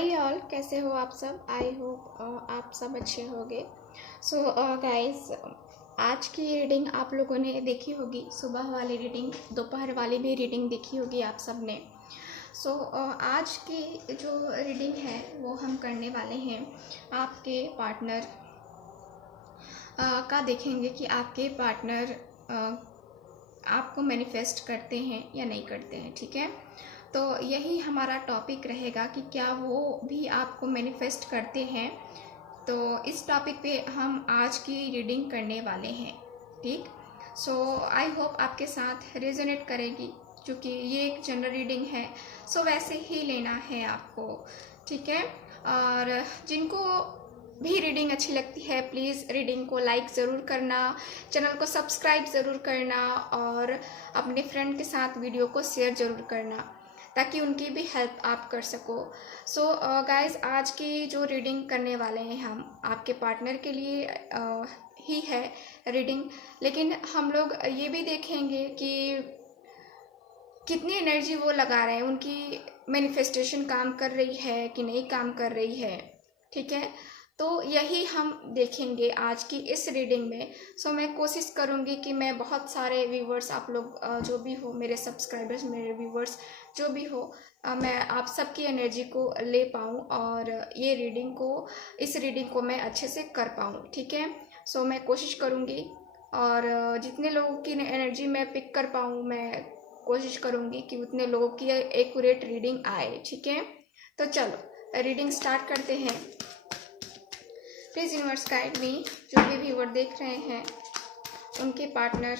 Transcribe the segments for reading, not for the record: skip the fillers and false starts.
Hi all, कैसे हो आप सब। आई होप आप सब अच्छे होंगे। सो गाइस, आज की रीडिंग आप लोगों ने देखी होगी। सुबह वाली रीडिंग, दोपहर वाली भी रीडिंग देखी होगी आप सब ने। सो आज की जो रीडिंग है वो हम करने वाले हैं आपके पार्टनर का। देखेंगे कि आपके पार्टनर आपको मैनिफेस्ट करते हैं या नहीं करते हैं। ठीक है, तो यही हमारा टॉपिक रहेगा कि क्या वो भी आपको मैनिफेस्ट करते हैं। तो इस टॉपिक पे हम आज की रीडिंग करने वाले हैं। ठीक, सो आई होप आपके साथ रेजोनेट करेगी, क्योंकि ये एक जनरल रीडिंग है। सो वैसे ही लेना है आपको। ठीक है, और जिनको भी रीडिंग अच्छी लगती है प्लीज़ रीडिंग को लाइक ज़रूर करना, चैनल को सब्सक्राइब ज़रूर करना और अपने फ्रेंड के साथ वीडियो को शेयर ज़रूर करना, ताकि उनकी भी हेल्प आप कर सको। सो गाइस, आज की जो रीडिंग करने वाले हैं हम आपके पार्टनर के लिए ही है रीडिंग, लेकिन हम लोग ये भी देखेंगे कि कितनी एनर्जी वो लगा रहे हैं, उनकी मैनिफेस्टेशन काम कर रही है कि नहीं काम कर रही है। ठीक है, तो यही हम देखेंगे आज की इस रीडिंग में। सो मैं कोशिश करूँगी कि मैं बहुत सारे व्यूवर्स, आप लोग जो भी हो, मेरे सब्सक्राइबर्स, मेरे व्यूवर्स जो भी हो, मैं आप सबकी एनर्जी को ले पाऊँ और ये रीडिंग को, इस रीडिंग को मैं अच्छे से कर पाऊँ। ठीक है, सो मैं कोशिश करूँगी और जितने लोगों की एनर्जी मैं पिक कर पाऊँ, मैं कोशिश करूँगी कि उतने लोगों की एक्यूरेट रीडिंग आए। ठीक है, तो चलो रीडिंग स्टार्ट करते हैं। प्लीज़ यूनिवर्स गाइड मी, जो भी व्यूअर देख रहे हैं उनके पार्टनर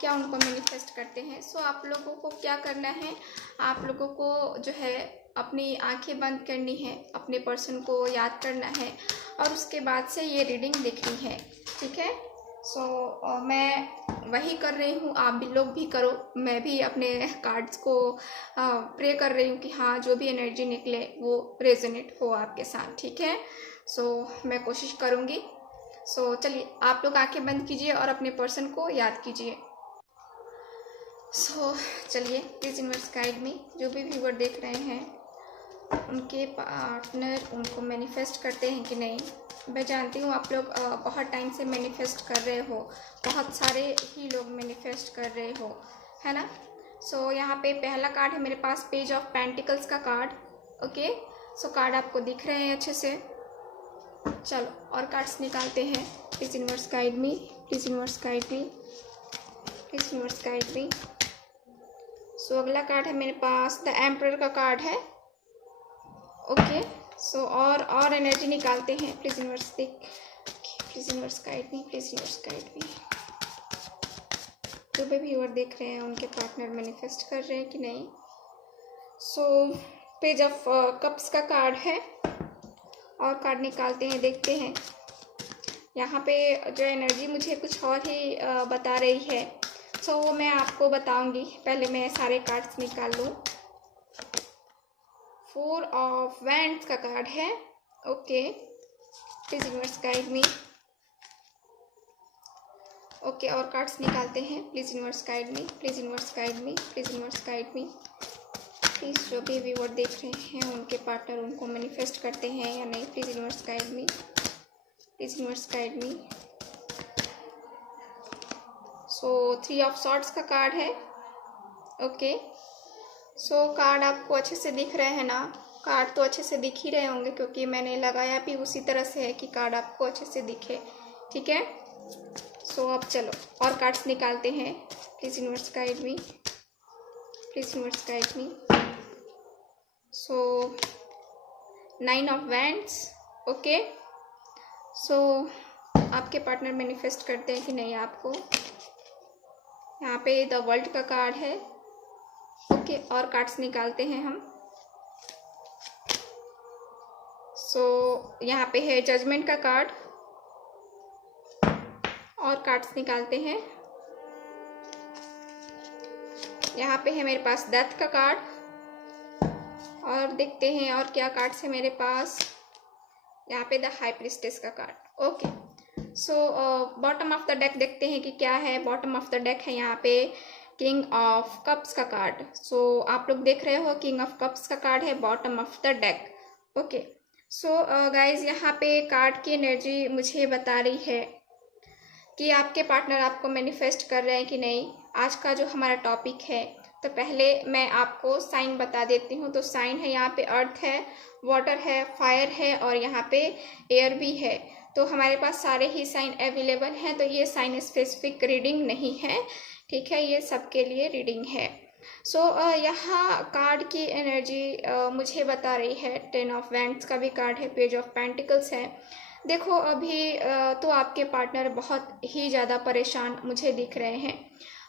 क्या उनको मैनिफेस्ट करते हैं। सो आप लोगों को क्या करना है, आप लोगों को जो है अपनी आंखें बंद करनी है, अपने पर्सन को याद करना है और उसके बाद से ये रीडिंग देखनी है। ठीक है, सो मैं वही कर रही हूँ, आप भी लोग भी करो। मैं भी अपने कार्ड्स को प्रे कर रही हूँ कि हाँ, जो भी एनर्जी निकले वो रेजोनेट हो आपके साथ। ठीक है, सो मैं कोशिश करूँगी। सो चलिए, आप लोग आंखें बंद कीजिए और अपने पर्सन को याद कीजिए। सो चलिए, प्लीज़ यूनिवर्स गाइड मी, जो भी व्यूअर देख रहे हैं उनके पार्टनर उनको मैनिफेस्ट करते हैं कि नहीं। मैं जानती हूँ आप लोग बहुत टाइम से मैनिफेस्ट कर रहे हो, बहुत सारे ही लोग मैनिफेस्ट कर रहे हो, है ना। सो यहाँ पे पहला कार्ड है मेरे पास, पेज ऑफ पेंटिकल्स का कार्ड। ओके, सो कार्ड आपको दिख रहे हैं अच्छे से। चलो और कार्ड्स निकालते हैं। Please universe guide me, please universe guide me, please universe guide me. So अगला कार्ड है मेरे पास, द एम्परर का कार्ड है। ओके, सो और एनर्जी निकालते हैं। Please universe please universe guide me, please universe guide me. जो भी व्यूअर देख रहे हैं उनके पार्टनर मैनिफेस्ट कर रहे हैं कि नहीं। सो पेज ऑफ कप्स का कार्ड है और कार्ड निकालते हैं, देखते हैं। यहाँ पे जो एनर्जी मुझे कुछ और ही बता रही है, सो वो मैं आपको बताऊंगी। पहले मैं सारे कार्ड्स निकाल लूँ। 4 ऑफ वैंड्स का कार्ड है। Okay, please universe guide me. Okay, और कार्ड्स निकालते हैं। Please universe guide me, please universe guide me, please universe guide me. Please जो भी व्यूअर देख रहे हैं उनके पार्टनर उनको मैनिफेस्ट करते हैं या नहीं। Please universe guide me, please universe guide me. So 3 of swords का कार्ड है। ओके, सो कार्ड आपको अच्छे से दिख रहे हैं ना। कार्ड तो अच्छे से दिख ही रहे होंगे, क्योंकि मैंने लगाया भी उसी तरह से है कि कार्ड आपको अच्छे से दिखे। ठीक है, सो अब चलो और कार्ड्स निकालते हैं। Please universe guide me, please universe guide me. So 9 of wands. Okay, so आपके पार्टनर मैनिफेस्ट करते हैं कि नहीं आपको। यहाँ पे द वर्ल्ड का कार्ड है। ओके, और कार्ड्स निकालते हैं हम। सो यहाँ पे है जजमेंट का कार्ड और कार्ड्स निकालते हैं। यहाँ पे है मेरे पास डेथ का कार्ड और देखते हैं और क्या कार्ड्स है मेरे पास। यहाँ पे द हाई प्रिस्टेस का card. Okay, so bottom of the deck देखते हैं कि क्या है। बॉटम ऑफ द डेक है यहाँ पे किंग ऑफ कप्स का कार्ड। सो आप लोग देख रहे हो किंग ऑफ कप्स का कार्ड है bottom of the deck. Okay, so guys यहाँ पे कार्ड की एनर्जी मुझे बता रही है कि आपके पार्टनर आपको मैनिफेस्ट कर रहे हैं कि नहीं। आज का जो हमारा टॉपिक है, तो पहले मैं आपको साइन बता देती हूँ। तो साइन है यहाँ पे अर्थ है, वाटर है, फायर है और यहाँ पे एयर भी है। तो हमारे पास सारे ही साइन अवेलेबल हैं। तो ये साइन स्पेसिफिक रीडिंग नहीं है, ठीक है, ये सबके लिए रीडिंग है। सो यहाँ कार्ड की एनर्जी मुझे बता रही है, 10 ऑफ वैंड्स का भी कार्ड है, पेज ऑफ पेंटिकल्स है। देखो अभी तो आपके पार्टनर बहुत ही ज़्यादा परेशान मुझे दिख रहे हैं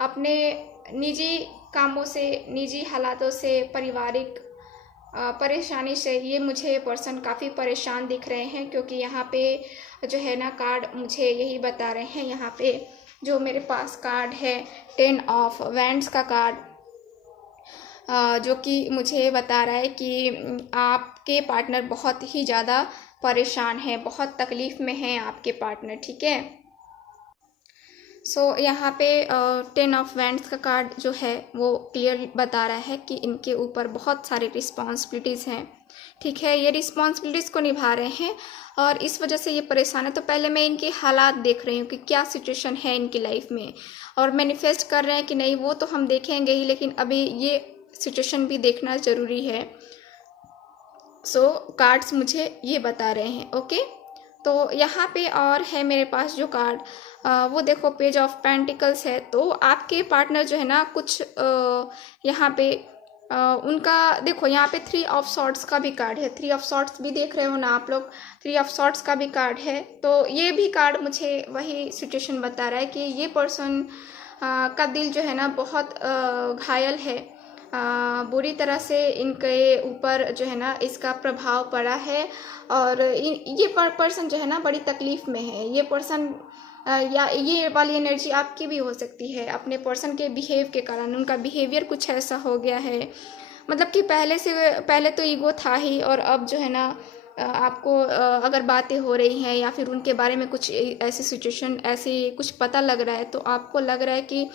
अपने निजी कामों से, निजी हालातों से, पारिवारिक परेशानी से। ये मुझे पर्सन काफ़ी परेशान दिख रहे हैं, क्योंकि यहाँ पे जो है ना कार्ड मुझे यही बता रहे हैं। यहाँ पे जो मेरे पास कार्ड है 10 ऑफ वैंड्स का कार्ड, जो कि मुझे बता रहा है कि आपके पार्टनर बहुत ही ज़्यादा परेशान है, बहुत तकलीफ़ में हैं आपके पार्टनर, ठीक है। सो यहाँ पे 10 ऑफ वैंड्स का कार्ड जो है वो क्लियर बता रहा है कि इनके ऊपर बहुत सारी रिस्पॉन्सिबिलिटीज़ हैं, ठीक है। ये रिस्पॉन्सिबिलिटीज़ को निभा रहे हैं और इस वजह से ये परेशान है। तो पहले मैं इनके हालात देख रही हूँ कि क्या सिचुएशन है इनकी लाइफ में, और मैनिफेस्ट कर रहे हैं कि नहीं वो तो हम देखेंगे ही, लेकिन अभी ये सिचुएशन भी देखना ज़रूरी है। सो कार्ड्स मुझे ये बता रहे हैं, ओके। तो यहाँ पे और है मेरे पास जो कार्ड, वो देखो पेज ऑफ पेंटिकल्स है। तो आपके पार्टनर जो है ना कुछ यहाँ पे उनका देखो यहाँ पे 3 ऑफ सॉर्ट्स का भी कार्ड है। 3 ऑफ सॉर्ट्स भी देख रहे हो ना आप लोग, 3 ऑफ सॉर्ट्स का भी कार्ड है। तो ये भी कार्ड मुझे वही सिचुएशन बता रहा है कि ये पर्सन का दिल जो है ना बहुत घायल है, बुरी तरह से इनके ऊपर जो है ना इसका प्रभाव पड़ा है। और ये पर्सन जो है ना बड़ी तकलीफ़ में है। ये पर्सन या ये वाली एनर्जी आपकी भी हो सकती है, अपने पर्सन के बिहेव के कारण। उनका बिहेवियर कुछ ऐसा हो गया है, मतलब कि पहले तो ईगो था ही, और अब जो है ना आपको अगर बातें हो रही हैं या फिर उनके बारे में कुछ ऐसी सिचुएशन, ऐसी कुछ पता लग रहा है, तो आपको लग रहा है कि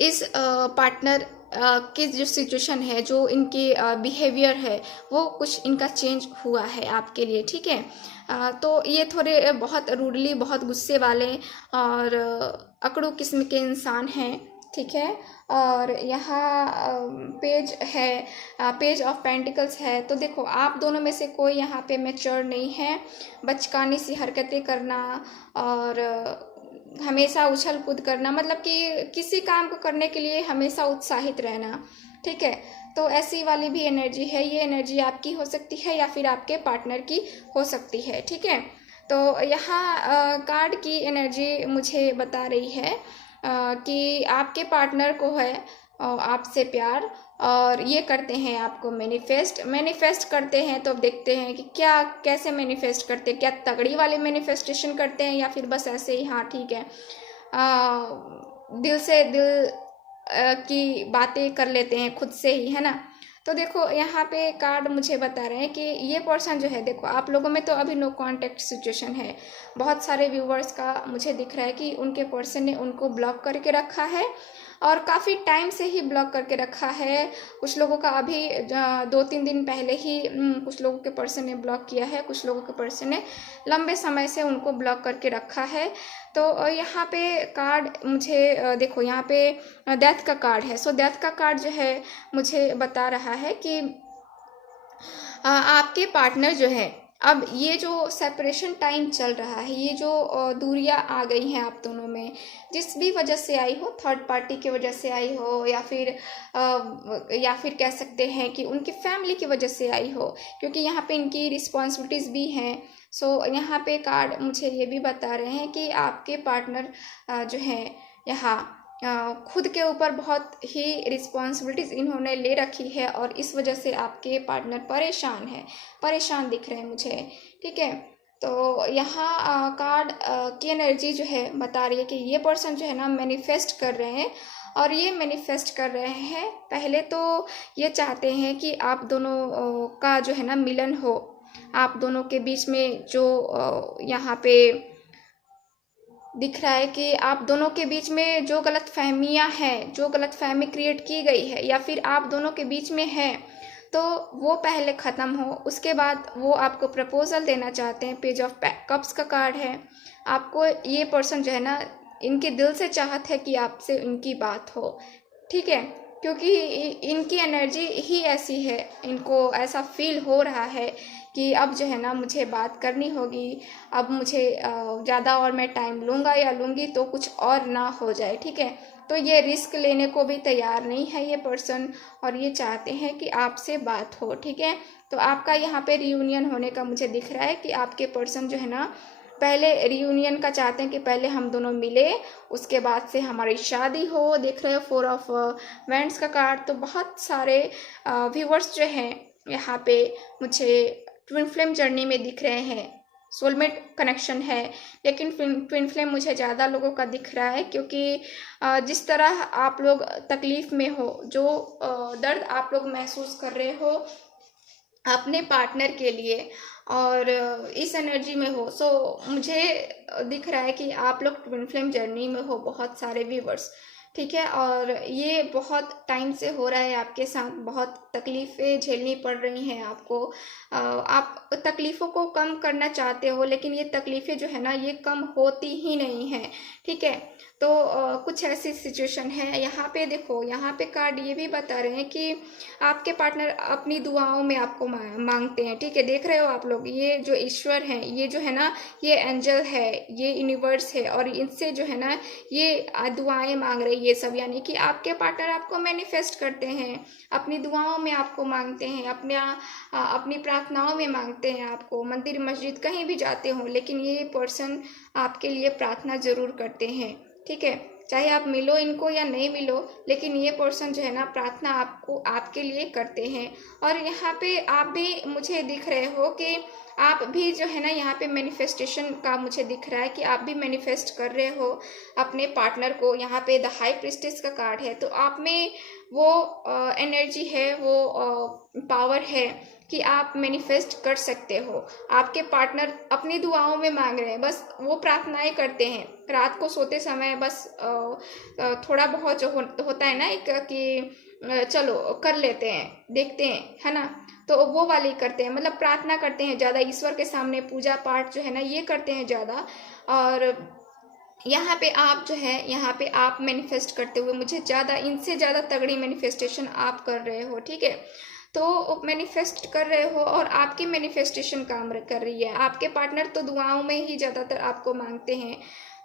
इस पार्टनर की जो सिचुएशन है, जो इनकी बिहेवियर है, वो कुछ इनका चेंज हुआ है आपके लिए, ठीक है। तो ये थोड़े बहुत रूडली, बहुत गुस्से वाले और अकड़ू किस्म के इंसान हैं, ठीक है। और यहाँ पेज है, पेज ऑफ पेंटिकल्स है। तो देखो आप दोनों में से कोई यहाँ पे मैच्योर नहीं है, बचकानी सी हरकतें करना और हमेशा उछल कूद करना, मतलब कि किसी काम को करने के लिए हमेशा उत्साहित रहना, ठीक है। तो ऐसी वाली भी एनर्जी है। ये एनर्जी आपकी हो सकती है या फिर आपके पार्टनर की हो सकती है, ठीक है। तो यहाँ कार्ड की एनर्जी मुझे बता रही है कि आपके पार्टनर को है आपसे प्यार, और ये करते हैं आपको मैनिफेस्ट करते हैं। तो अब देखते हैं कि क्या कैसे मैनिफेस्ट करते हैं, क्या तगड़ी वाले मैनिफेस्टेशन करते हैं या फिर बस ऐसे ही हाँ ठीक है दिल से दिल की बातें कर लेते हैं खुद से ही, है ना। तो देखो यहाँ पे कार्ड मुझे बता रहे हैं कि ये पर्सन जो है, देखो आप लोगों में तो अभी नो कांटेक्ट सिचुएशन है। बहुत सारे व्यूवर्स का मुझे दिख रहा है कि उनके पर्सन ने उनको ब्लॉक करके रखा है, और काफ़ी टाइम से ही ब्लॉक करके रखा है। कुछ लोगों का अभी 2-3 दिन पहले ही कुछ लोगों के पर्सन ने ब्लॉक किया है, कुछ लोगों के पर्सन ने लंबे समय से उनको ब्लॉक करके रखा है। तो यहाँ पे कार्ड मुझे देखो यहाँ पे डेथ का कार्ड है। सो डेथ का कार्ड जो है मुझे बता रहा है कि आपके पार्टनर जो है, अब ये जो सेपरेशन टाइम चल रहा है, ये जो दूरियां आ गई हैं आप दोनों में, जिस भी वजह से आई हो, थर्ड पार्टी की वजह से आई हो या फिर कह सकते हैं कि उनकी फैमिली की वजह से आई हो, क्योंकि यहाँ पे इनकी रिस्पॉन्सिबिलिटीज़ भी हैं। सो यहाँ पे कार्ड मुझे ये भी बता रहे हैं कि आपके पार्टनर जो हैं यहाँ खुद के ऊपर बहुत ही रिस्पॉन्सिबिलिटीज़ इन्होंने ले रखी है, और इस वजह से आपके पार्टनर परेशान दिख रहे हैं मुझे, ठीक है। तो यहाँ कार्ड की एनर्जी जो है बता रही है कि ये पर्सन जो है ना मैनिफेस्ट कर रहे हैं, और ये मैनिफेस्ट कर रहे हैं, पहले तो ये चाहते हैं कि आप दोनों का जो है ना मिलन हो। आप दोनों के बीच में जो यहाँ पे दिख रहा है कि आप दोनों के बीच में जो गलतफहमियां हैं, जो गलतफहमी क्रिएट की गई है या फिर आप दोनों के बीच में है, तो वो पहले ख़त्म हो, उसके बाद वो आपको प्रपोज़ल देना चाहते हैं। पेज ऑफ कप्स का कार्ड है। आपको ये पर्सन जो है ना, इनके दिल से चाहत है कि आपसे इनकी बात हो, ठीक है, क्योंकि इनकी एनर्जी ही ऐसी है, इनको ऐसा फील हो रहा है कि अब जो है ना मुझे बात करनी होगी, अब मुझे ज़्यादा और मैं टाइम लूँगा या लूँगी तो कुछ और ना हो जाए, ठीक है। तो ये रिस्क लेने को भी तैयार नहीं है ये पर्सन, और ये चाहते हैं कि आपसे बात हो, ठीक है। तो आपका यहाँ पे रियूनियन होने का मुझे दिख रहा है कि आपके पर्सन जो है ना पहले रियूनियन का चाहते हैं कि पहले हम दोनों मिले, उसके बाद से हमारी शादी हो। देख रहे हो 4 ऑफ वैंड्स का कार्ड। तो बहुत सारे व्यूवर्स जो हैं यहाँ पे मुझे ट्विन फ्लेम जर्नी में दिख रहे हैं। सोलमेट कनेक्शन है, लेकिन ट्विन फ्लेम मुझे ज़्यादा लोगों का दिख रहा है, क्योंकि जिस तरह आप लोग तकलीफ़ में हो, जो दर्द आप लोग महसूस कर रहे हो अपने पार्टनर के लिए और इस एनर्जी में हो, सो मुझे दिख रहा है कि आप लोग ट्विन फ्लेम जर्नी में हो, बहुत सारे व्यूवर्स, ठीक है। और ये बहुत टाइम से हो रहा है आपके साथ, बहुत तकलीफ़ें झेलनी पड़ रही हैं आपको। आप तकलीफ़ों को कम करना चाहते हो, लेकिन ये तकलीफ़ें जो है ना ये कम होती ही नहीं हैं, ठीक है। तो कुछ ऐसी सिचुएशन है यहाँ पे। देखो यहाँ पे कार्ड ये भी बता रहे हैं कि आपके पार्टनर अपनी दुआओं में आपको मांगते हैं, ठीक है। देख रहे हो आप लोग, ये जो ईश्वर हैं, ये जो है ना ये एंजल है, ये यूनिवर्स है, और इनसे जो है ना ये दुआएं मांग रही है ये सब, यानी कि आपके पार्टनर आपको मैनिफेस्ट करते हैं, अपनी दुआओं में आपको मांगते हैं, अपनी प्रार्थनाओं में मांगते हैं आपको। मंदिर मस्जिद कहीं भी जाते हो, लेकिन ये पर्सन आपके लिए प्रार्थना जरूर करते हैं, ठीक है। चाहे आप मिलो इनको या नहीं मिलो, लेकिन ये पर्सन जो है ना प्रार्थना आपके लिए करते हैं। और यहाँ पे आप भी मुझे दिख रहे हो कि आप भी जो है ना यहाँ पे मैनिफेस्टेशन का मुझे दिख रहा है कि आप भी मैनिफेस्ट कर रहे हो अपने पार्टनर को। यहाँ पे द हाई प्रिस्टेस का कार्ड है। तो आप में वो एनर्जी है, वो पावर है कि आप मैनिफेस्ट कर सकते हो। आपके पार्टनर अपनी दुआओं में मांग रहे हैं, बस वो प्रार्थनाएं करते हैं रात को सोते समय, बस थोड़ा बहुत जो होता है ना एक कि चलो कर लेते हैं, देखते हैं, है ना, तो वो वाली करते हैं, मतलब प्रार्थना करते हैं ज़्यादा, ईश्वर के सामने पूजा पाठ जो है ना ये करते हैं ज़्यादा। और यहाँ पे आप जो है, यहाँ पे आप मैनिफेस्ट करते हुए मुझे ज़्यादा, इनसे ज़्यादा तगड़ी मैनिफेस्टेशन आप कर रहे हो, ठीक है। तो मैनिफेस्ट कर रहे हो और आपकी मैनिफेस्टेशन काम कर रही है। आपके पार्टनर तो दुआओं में ही ज़्यादातर आपको मांगते हैं,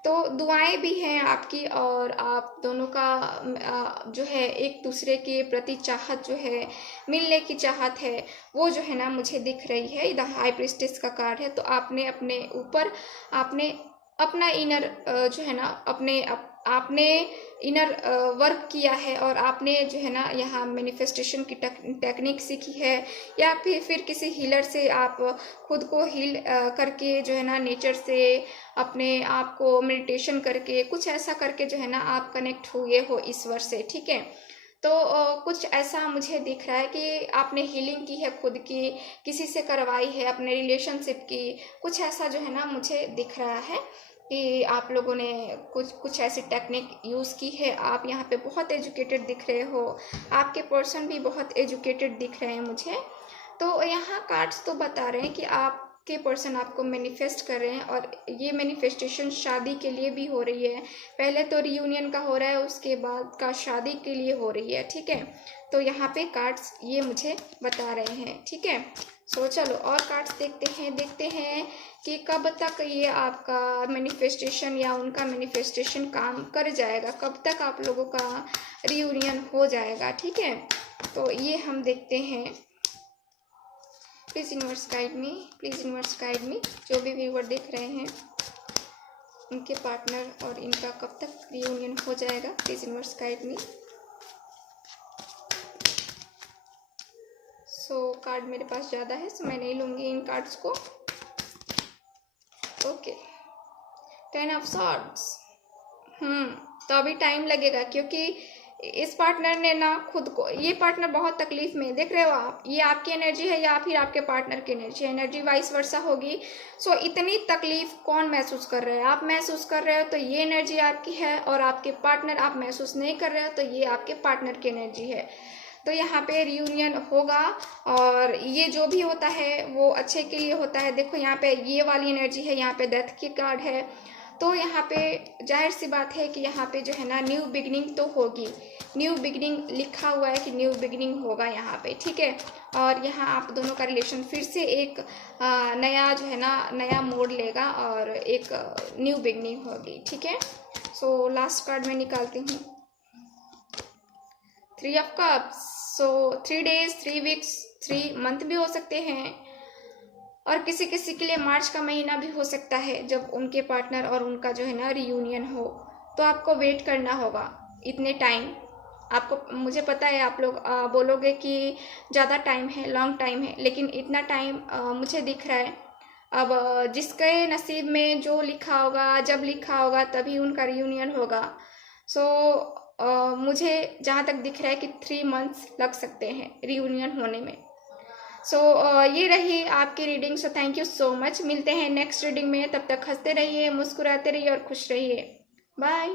तो दुआएं भी हैं आपकी, और आप दोनों का जो है एक दूसरे के प्रति चाहत जो है, मिलने की चाहत है, वो जो है ना मुझे दिख रही है। द हाई प्रिस्टेस का कार्ड है। तो आपने अपने ऊपर, आपने अपना इनर जो है ना आपने इनर वर्क किया है, और आपने जो है ना यहाँ मैनिफेस्टेशन की टेक्निक सीखी है, या फिर किसी हीलर से आप खुद को हील करके जो है ना नेचर से अपने आप को मेडिटेशन करके, कुछ ऐसा करके जो है ना आप कनेक्ट हुए हो ईश्वर से, ठीक है। तो कुछ ऐसा मुझे दिख रहा है कि आपने हीलिंग की है खुद की, किसी से करवाई है, अपने रिलेशनशिप की, कुछ ऐसा जो है ना मुझे दिख रहा है कि आप लोगों ने कुछ ऐसी टेक्निक यूज़ की है। आप यहाँ पे बहुत एजुकेटेड दिख रहे हो, आपके पर्सन भी बहुत एजुकेटेड दिख रहे हैं मुझे। तो यहाँ कार्ड्स तो बता रहे हैं कि आपके पर्सन आपको मैनिफेस्ट कर रहे हैं, और ये मैनिफेस्टेशन शादी के लिए भी हो रही है। पहले तो रियूनियन का हो रहा है, उसके बाद का शादी के लिए हो रही है, ठीक है। तो यहाँ पे कार्ड्स ये मुझे बता रहे हैं, ठीक है। सो चलो और कार्ड्स देखते हैं कि कब तक ये आपका मैनिफेस्टेशन या उनका मैनिफेस्टेशन काम कर जाएगा, कब तक आप लोगों का रियूनियन हो जाएगा, ठीक है। तो ये हम देखते हैं। Please universe guide me, please universe guide me. जो भी व्यूअर देख रहे हैं उनके पार्टनर और इनका कब तक रियूनियन हो जाएगा, please universe guide me. So card मेरे पास ज़्यादा है, सो मैं नहीं लूँगी इन कार्ड्स को। Okay, 10 of swords. तो अभी टाइम लगेगा, क्योंकि इस पार्टनर ने ना खुद को, ये पार्टनर बहुत तकलीफ में, देख रहे हो आप, ये आपकी एनर्जी है या फिर आपके पार्टनर की एनर्जी वाइस वर्सा होगी। सो इतनी तकलीफ कौन महसूस कर रहे हैं? आप महसूस कर रहे हो तो ये एनर्जी आपकी है, और आपके पार्टनर आप महसूस नहीं कर रहे हो तो ये आपके पार्टनर की एनर्जी है। तो यहाँ पे रियूनियन होगा और ये जो भी होता है वो अच्छे के लिए होता है। देखो यहाँ पे ये वाली एनर्जी है, यहाँ पे डेथ की कार्ड है, तो यहाँ पे जाहिर सी बात है कि यहाँ पे जो है ना न्यू बिगनिंग तो होगी, न्यू बिगनिंग लिखा हुआ है कि न्यू बिगनिंग होगा यहाँ पे, ठीक है। और यहाँ आप दोनों का रिलेशन फिर से एक नया जो है ना नया मोड़ लेगा और एक न्यू बिगनिंग होगी, ठीक है। सो लास्ट कार्ड मैं निकालती हूँ, 3 of cups. So 3 days, 3 weeks, 3 month भी हो सकते हैं और किसी किसी के लिए मार्च का महीना भी हो सकता है जब उनके पार्टनर और उनका जो है ना रियूनियन हो। तो आपको वेट करना होगा इतने टाइम। आपको, मुझे पता है आप लोग बोलोगे कि ज़्यादा टाइम है, लॉन्ग टाइम है, लेकिन इतना टाइम मुझे दिख रहा है। अब जिसके नसीब में जो लिखा होगा, जब लिखा होगा तभी उनका रियूनियन होगा। सो मुझे जहाँ तक दिख रहा है कि 3 मंथ्स लग सकते हैं रियूनियन होने में। सो ये रही आपकी reading. So thank you so much. मिलते हैं नेक्स्ट रीडिंग में, तब तक हंसते रहिए, मुस्कुराते रहिए और खुश रहिए। बाय।